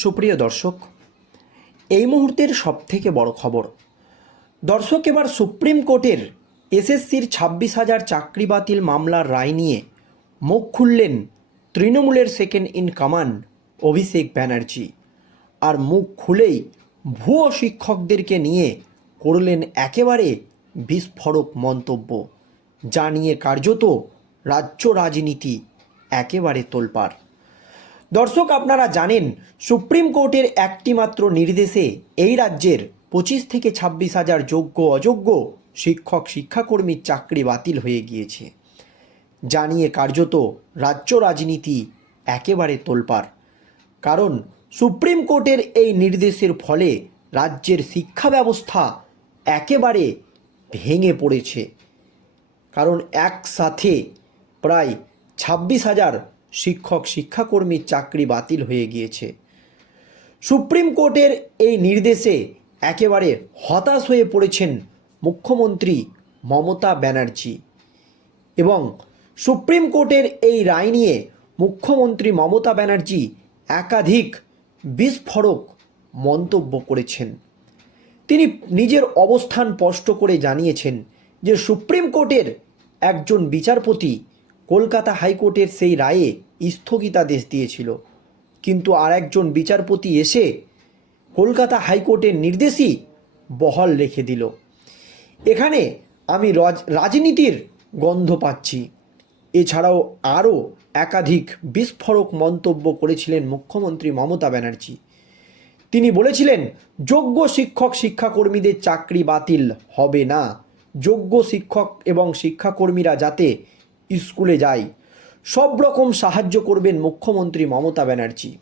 সুপ্রিয় দর্শক, এই মুহূর্তের সবথেকে বড় খবর। দর্শক, এবার সুপ্রিম কোর্টের এসএসসির ছাব্বিশ হাজার চাকরি বাতিল মামলার রায় নিয়ে মুখ খুললেন তৃণমূলের second in command Abhishek Banerjee. আর মুখ খুলেই ভুয়ো শিক্ষকদেরকে নিয়ে করলেন একেবারে বিস্ফোরক মন্তব্য। যা নিয়ে কার্যত রাজ্য রাজনীতি একেবারে তোলপাড়। দর্শক, আপনারা জানেন, সুপ্রিম কোর্টের একটি মাত্র নির্দেশে এই রাজ্যের পঁচিশ থেকে ছাব্বিশ হাজার যোগ্য অযোগ্য শিক্ষক, শিক্ষাকর্মীর চাকরি বাতিল হয়ে গিয়েছে। জানিয়ে কার্যত রাজ্য রাজনীতি একেবারে তোলপাড়। কারণ, সুপ্রিম কোর্টের এই নির্দেশের ফলে রাজ্যের শিক্ষা ব্যবস্থা একেবারে ভেঙে পড়েছে। কারণ, একসাথে প্রায় ছাব্বিশ হাজার শিক্ষক শিক্ষাকর্মীর চাকরি বাতিল হয়ে গিয়েছে। সুপ্রিম কোর্টের এই নির্দেশে একেবারে হতাশ হয়ে পড়েছেন মুখ্যমন্ত্রী মমতা ব্যানার্জি এবং সুপ্রিম কোর্টের এই রায় নিয়ে মুখ্যমন্ত্রী মমতা ব্যানার্জি একাধিক বিস্ফোরক মন্তব্য করেছেন। তিনি নিজের অবস্থান স্পষ্ট করে জানিয়েছেন যে, সুপ্রিম কোর্টের একজন বিচারপতি কলকাতা হাইকোর্টের সেই রায়ে স্থগিতাদেশ দিয়েছিল। কিন্তু আর একজন বিচারপতি এসে কলকাতা হাইকোর্টের নির্দেশই বহাল রেখে দিল। এখানে আমি রাজ- রাজনীতির গন্ধ পাচ্ছি। এছাড়াও আরও একাধিক বিস্ফোরক মন্তব্য করেছিলেন মুখ্যমন্ত্রী মমতা ব্যানার্জি। তিনি বলেছিলেন, যোগ্য শিক্ষক শিক্ষাকর্মীদের চাকরি বাতিল হবে না। যোগ্য শিক্ষক এবং শিক্ষাকর্মীরা যাতে স্কুলে যায়। সব রকম সাহায্য করবেন মুখ্যমন্ত্রী মমতা ব্যানার্জি।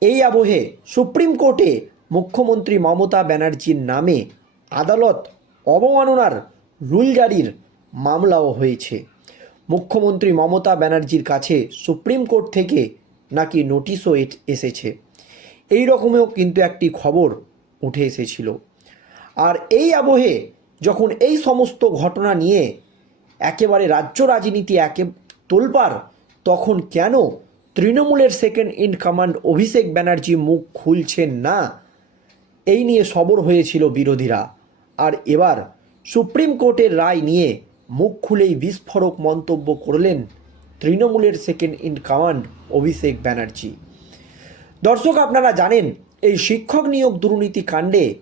এই আবহে সুপ্রিম কোর্টে মুখ্যমন্ত্রী মমতা ব্যানার্জির নামে আদালত অবমাননার রুল জারির মামলাও হয়েছে। মুখ্যমন্ত্রী মমতা ব্যানার্জির কাছে সুপ্রিম কোর্ট থেকে নাকি নোটিশও এসেছে। এই রকমেও কিন্তু একটি খবর উঠে এসেছিল। আর এই আবহে যখন এই সমস্ত ঘটনা নিয়ে একেবারে রাজ্য রাজনীতি একে তোলপার তখন কেন তৃণমূলের second in command Abhishek Banerjee মুখ খুলছেন না? এই নিয়ে সবর হয়েছিল বিরোধীরা। আর এবার সুপ্রিম কোর্টের রায় নিয়ে মুখ খুলেই বিস্ফোরক মন্তব্য করলেন তৃণমূলের second in command Abhishek Banerjee. দর্শক, আপনারা জানেন, এই শিক্ষক নিয়োগ দুর্নীতি কাণ্ডে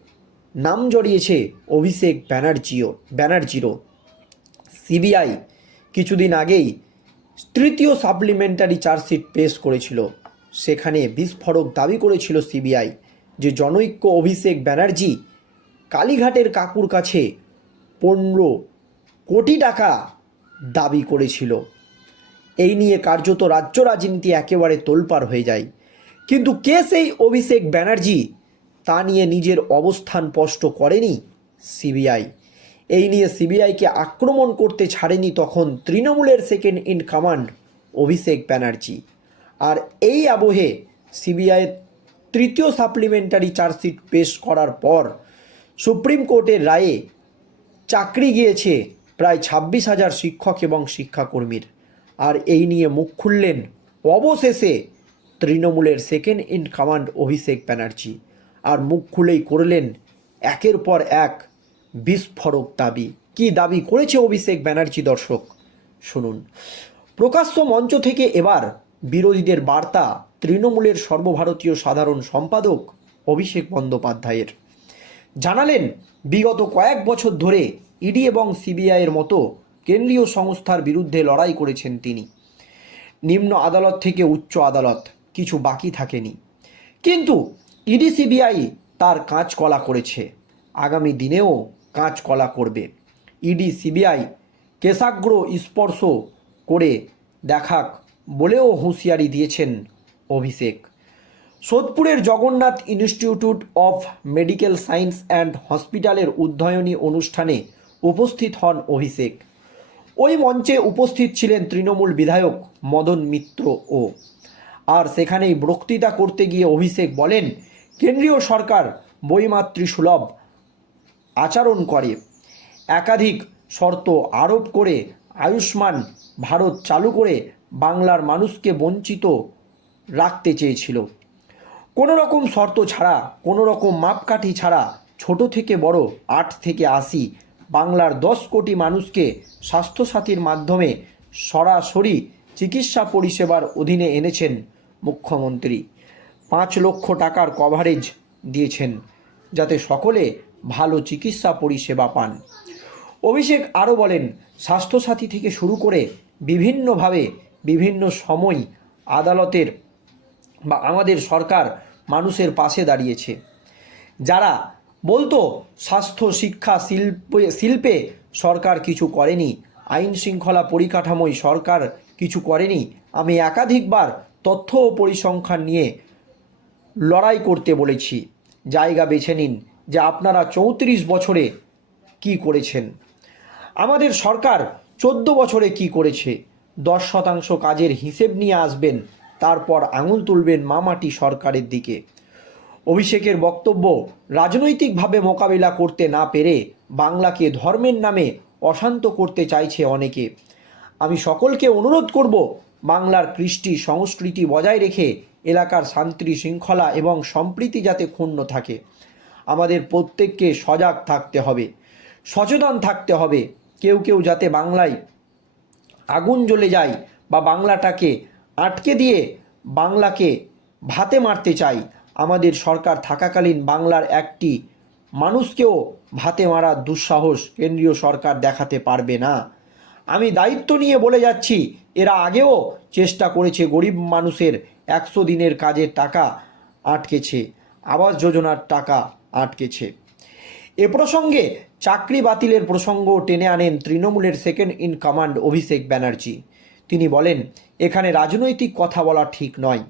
নাম জড়িয়েছে অভিষেক ব্যানার্জিও ব্যানার্জিরও। সিবিআই কিছুদিন আগেই তৃতীয় সাপ্লিমেন্টারি চার্জশিট পেশ করেছিল। সেখানে বিস্ফোরক দাবি করেছিল সিবিআই যে জনৈক্য অভিষেক ব্যানার্জি কালীঘাটের কাকুর কাছে পনেরো কোটি টাকা দাবি করেছিল। এই নিয়ে কার্যত রাজ্য রাজনীতি একেবারে তোলপাড় হয়ে যায়। কিন্তু কে সেই অভিষেক ব্যানার্জি তা নিয়ে নিজের অবস্থান স্পষ্ট করেনি সিবিআই। এই নিয়ে সিবিআইকে আক্রমণ করতে ছাড়েনি তখন তৃণমূলের second in command Abhishek Banerjee. আর এই আবহে সিবিআই তৃতীয় সাপ্লিমেন্টারি চার্জশিট পেশ করার পর সুপ্রিম কোর্টের রায়ে চাকরি গিয়েছে প্রায় ছাব্বিশ হাজার শিক্ষক এবং শিক্ষাকর্মীর। আর এই নিয়ে মুখ খুললেন অবশেষে তৃণমূলের second in command Abhishek Banerjee. আর মুখ খুলেই করলেন একের পর এক বিস্ফোরক দাবি। কি দাবি করেছে অভিষেক ব্যানার্জি দর্শক? শুনুন। প্রকাশ্য মঞ্চ থেকে এবার বিরোধীদের বার্তা তৃণমূলের সর্বভারতীয় সাধারণ সম্পাদক অভিষেক বন্দ্যোপাধ্যায়ের। জানালেন, বিগত কয়েক বছর ধরে ইডি এবং সিবিআইয়ের মতো কেন্দ্রীয় সংস্থার বিরুদ্ধে লড়াই করেছেন তিনি। নিম্ন আদালত থেকে উচ্চ আদালত কিছু বাকি থাকেনি। কিন্তু ইডি, সিবিআই তার কাজ কলা করেছে। আগামী দিনেও কাজ কলা করবে। ইডি, সিবিআই কেশাগ্র স্পর্শ করে দেখাক বলেও হুঁশিয়ারি দিয়েছেন Abhishek. সোদপুরের Jagannath institute of medical science and হসপিটালের উদ্বোধনী অনুষ্ঠানে উপস্থিত হন অভিষেক। ওই মঞ্চে উপস্থিত ছিলেন তৃণমূল বিধায়ক মদন মিত্র ও। আর সেখানেই বক্তৃতা করতে গিয়ে অভিষেক বলেন, কেন্দ্রীয় সরকার বইমাতৃ সুলভ আচরণ করে। একাধিক শর্ত আরোপ করে আয়ুষ্মান ভারত চালু করে বাংলার মানুষকে বঞ্চিত রাখতে চেয়েছিল। কোনো রকম শর্ত ছাড়া কোনো রকম মাপকাঠি ছাড়া ছোট থেকে বড়, আট থেকে আশি, বাংলার দশ কোটি মানুষকে স্বাস্থ্যসাথীর মাধ্যমে সরাসরি চিকিৎসা পরিষেবার অধীনে এনেছেন মুখ্যমন্ত্রী। পাঁচ লক্ষ টাকার কভারেজ দিয়েছেন, যাতে সকলে ভালো চিকিৎসা পরিষেবা পান। অভিষেক আরও বলেন, স্বাস্থ্যসাথী থেকে শুরু করে বিভিন্নভাবে বিভিন্ন সময় আদালতের বা আমাদের সরকার মানুষের পাশে দাঁড়িয়েছে। যারা বলতো, স্বাস্থ্য, শিক্ষা, শিল্পে শিল্পে সরকার কিছু করেনি, আইন শৃঙ্খলা পরিকাঠামোয় সরকার কিছু করেনি, আমি একাধিকবার তথ্য ও পরিসংখ্যান নিয়ে লড়াই করতে বলেছি। জায়গা বেছে নিন যে আপনারা চৌত্রিশ বছরে কি করেছেন? আমাদের সরকার চোদ্দ বছরে কি করেছে? দশ শতাংশ কাজের হিসেব নিয়ে আসবেন, তারপর আঙুল তুলবেন মামাটি সরকারের দিকে। অভিষেকের বক্তব্য, রাজনৈতিকভাবে মোকাবিলা করতে না পেরে বাংলাকে ধর্মের নামে অশান্ত করতে চাইছে অনেকে। আমি সকলকে অনুরোধ করব, বাংলার কৃষ্টি সংস্কৃতি বজায় রেখে এলাকার শান্তি শৃঙ্খলা এবং সম্প্রীতি যাতে ক্ষুণ্ণ থাকে। আমাদের প্রত্যেককে সজাগ থাকতে হবে, সচেতন থাকতে হবে। কেউ কেউ যাতে বাংলায় আগুন জ্বলে যায় বা বাংলাটাকে আটকে দিয়ে বাংলাকে ভাতে মারতে চাই, আমাদের সরকার থাকাকালীন বাংলার একটি মানুষকেও ভাতে মারার দুঃসাহস কেন্দ্রীয় সরকার দেখাতে পারবে না। আমি দায়িত্ব নিয়ে বলে যাচ্ছি, এরা আগেও চেষ্টা করেছে গরিব মানুষের একশো দিনের কাজের টাকা আটকেছে, আবাস যোজনার টাকা আটকেছে। এ প্রসঙ্গে চাকরি বাতিলের প্রসঙ্গ টেনে আনেন তৃণমূলের second in command Abhishek Banerjee. তিনি বলেন, এখানে রাজনৈতিক কথা বলা ঠিক নয়।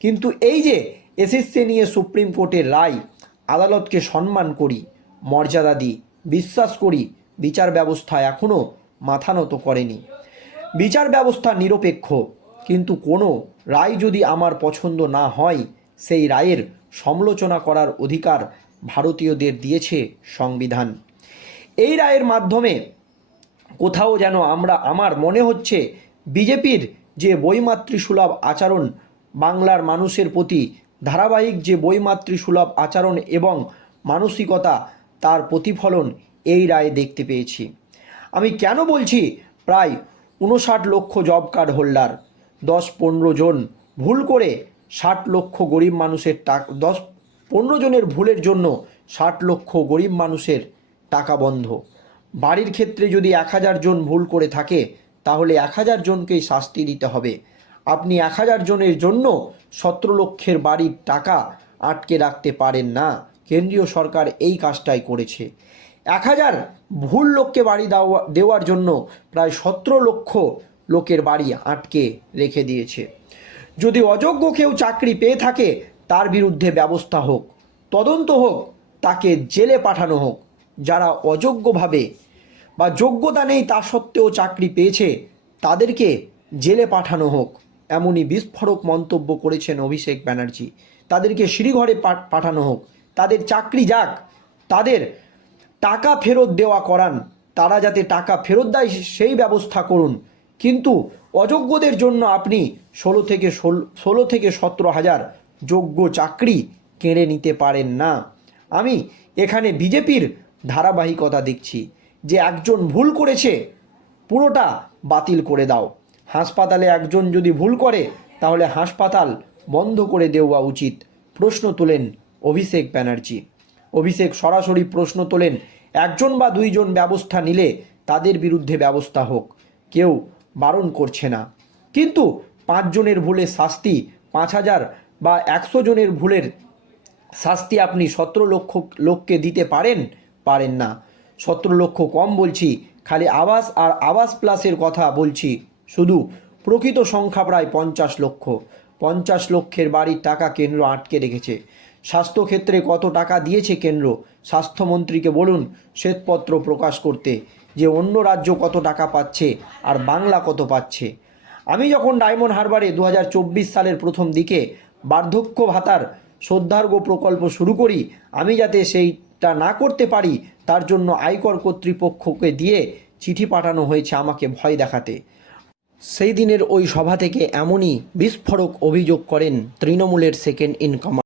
কিন্তু এই যে এসএসসি নিয়ে সুপ্রিম কোর্টের রায়, আদালতকে সম্মান করি, মর্যাদা দিই, বিশ্বাস করি, বিচার ব্যবস্থা এখনও মাথা নত করেনি। বিচার ব্যবস্থা নিরপেক্ষ, কিন্তু কোনো রায় যদি আমার পছন্দ না হয়, সেই রায়ের সমালোচনা করার অধিকার ভারতীয়দের দিয়েছে সংবিধান। এই রায়ের মাধ্যমে কোথাও যেন আমরা, আমার মনে হচ্ছে, বিজেপির যে বইমাতৃসুলভ আচরণ, বাংলার মানুষের প্রতি ধারাবাহিক যে বইমাতৃসুলভ আচরণ এবং মানসিকতা, তার প্রতিফলন এই রায়ে দেখতে পেয়েছি। আমি কেন বলছি, প্রায় উনষাট লক্ষ জব কার্ড হোল্ডার, দশ পনেরো জন ভুল করে ষাট লক্ষ গরিব মানুষের টাকা, দশ পনেরো জনের ভুলের জন্য ষাট লক্ষ গরিব মানুষের টাকা বন্ধ। বাড়ির ক্ষেত্রে যদি এক হাজার জন ভুল করে থাকে, তাহলে এক হাজার জনকেই শাস্তি দিতে হবে। আপনি এক হাজার জনের জন্য সতেরো লক্ষের বাড়ির টাকা আটকে রাখতে পারেন না। কেন্দ্রীয় সরকার এই কাজটাই করেছে। এক হাজার ভুল লোককে বাড়ি দেওয়া, দেওয়ার জন্য প্রায় সতেরো লক্ষ লোকের বাড়ি আটকে রেখে দিয়েছে। যদি অযোগ্য কেউ চাকরি পেয়ে থাকে তার বিরুদ্ধে ব্যবস্থা হোক, তদন্ত হোক, তাকে জেলে পাঠানো হোক। যারা অযোগ্যভাবে বা যোগ্যতা নেই তা সত্ত্বেও চাকরি পেয়েছে, তাদেরকে জেলে পাঠানো হোক, এমনই বিস্ফোরক মন্তব্য করেছেন অভিষেক ব্যানার্জি। তাদেরকে শ্রীঘরে পা- পাঠানো হোক। তাদের চাকরি যাক, তাদের টাকা ফেরত দেওয়া করান, তারা যাতে টাকা ফেরত দেয় সেই ব্যবস্থা করুন। কিন্তু অযোগ্যদের জন্য আপনি ষোলো থেকে ষোলো থেকে সতেরো হাজার যোগ্য চাকরি কেড়ে নিতে পারেন না। আমি এখানে বিজেপির ধারাবাহিকতা দেখছি, যে একজন ভুল করেছে, পুরোটা বাতিল করে দাও। হাসপাতালে একজন যদি ভুল করে, তাহলে হাসপাতাল বন্ধ করে দেওয়া উচিত, প্রশ্ন তোলেন অভিষেক ব্যানার্জি। অভিষেক সরাসরি প্রশ্ন তোলেন, একজন বা দুইজন ব্যবস্থা নিলে তাদের বিরুদ্ধে ব্যবস্থা হোক, কেউ বারণ করছে না। কিন্তু পাঁচজনের ভুলে শাস্তি পাঁচ হাজার বা একশো জনের ভুলের শাস্তি আপনি সতেরো লক্ষ লোককে দিতে পারেন? পারেন না। সতেরো লক্ষ কম বলছি। খালি আবাস আর আবাস প্লাসের কথা বলছি। শুধু প্রকৃত সংখ্যা প্রায় পঞ্চাশ লক্ষ। পঞ্চাশ লক্ষের বাড়ির টাকা কেন্দ্র আটকে রেখেছে। স্বাস্থ্যক্ষেত্রে কত টাকা দিয়েছে কেন্দ্র? স্বাস্থ্যমন্ত্রীকে বলুন শ্বেতপত্র প্রকাশ করতে যে অন্য রাজ্য কত টাকা পাচ্ছে আর বাংলা কত পাচ্ছে। আমি যখন ডায়মন্ড হারবারে দু হাজার চব্বিশ সালের প্রথম দিকে বার্ধক্য ভাতার শ্রদ্ধার্ঘ প্রকল্প শুরু করি। আমি যাতে সেইটা না করতে পারি, তার জন্য আয়কর কর্তৃপক্ষকে দিয়ে চিঠি পাঠানো হয়েছে আমাকে ভয় দেখাতে। সেই দিনের ওই সভা থেকে এমনই বিস্ফোরক অভিযোগ করেন তৃণমূলের সেকেন্ড ইন কমান্ড